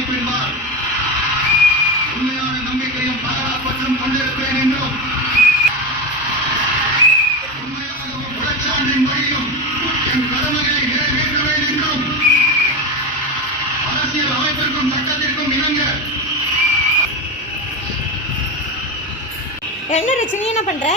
சாதிப்பின்பார் உண்மையான நம்பிக்கையும் பாராப்பற்றும் கொண்டிருப்பேன் என்றும் உண்மையாகவும் புறச்சான்றின் வழியும் என் கடமைகளை நிறைவேற்றுவேன் என்றும் அரசியல் அமைப்பிற்கும் சட்டத்திற்கும் இணங்க. என்ன ரச்சனி, என்ன பண்ற?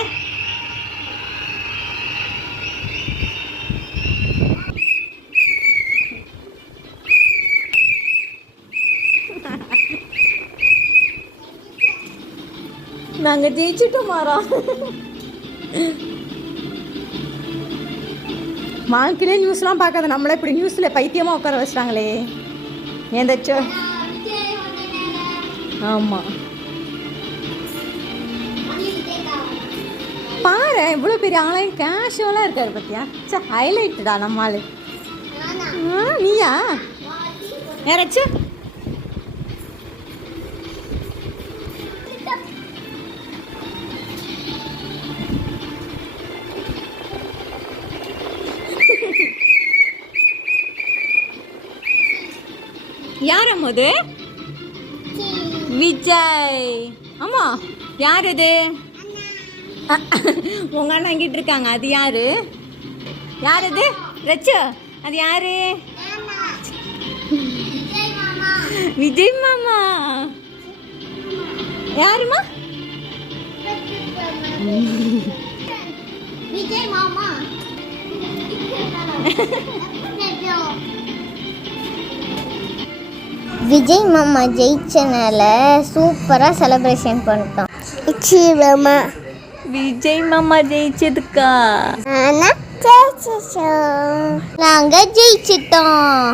நாங்க ஜெயிச்சுட்டோம் மாறா. வாழ்க்கையிலே நியூஸ்லாம் பார்க்காத நம்மள இப்படி நியூஸ்ல பைத்தியமா உட்கார வச்சிட்டாங்களே. ஏந்தாச்சோ? ஆமா, பாரு இவ்வளோ பெரிய ஆளையும் கேஷுவலாக இருக்காரு பத்தியா. சே, ஹைலைட்டுடா நம்ம ஆளு. நீயா யாராச்சும்? யார் அம்மது? விஜய். ஆமா, யார் அது? உங்க அண்ணா அங்கிட்டு இருக்காங்க. அது யாரு? யார் அது? ரச்சு, அது யாரு? விஜய் மாமா. யாருமா? விஜய் மாமா. விஜய் மாமா ஜெயிச்சனால சூப்பராக செலிப்ரேஷன் பண்ணிட்டோம். விஜய் மாமா ஜெயிச்சதுக்கா? நாங்கள் ஜெயிச்சிட்டோம்.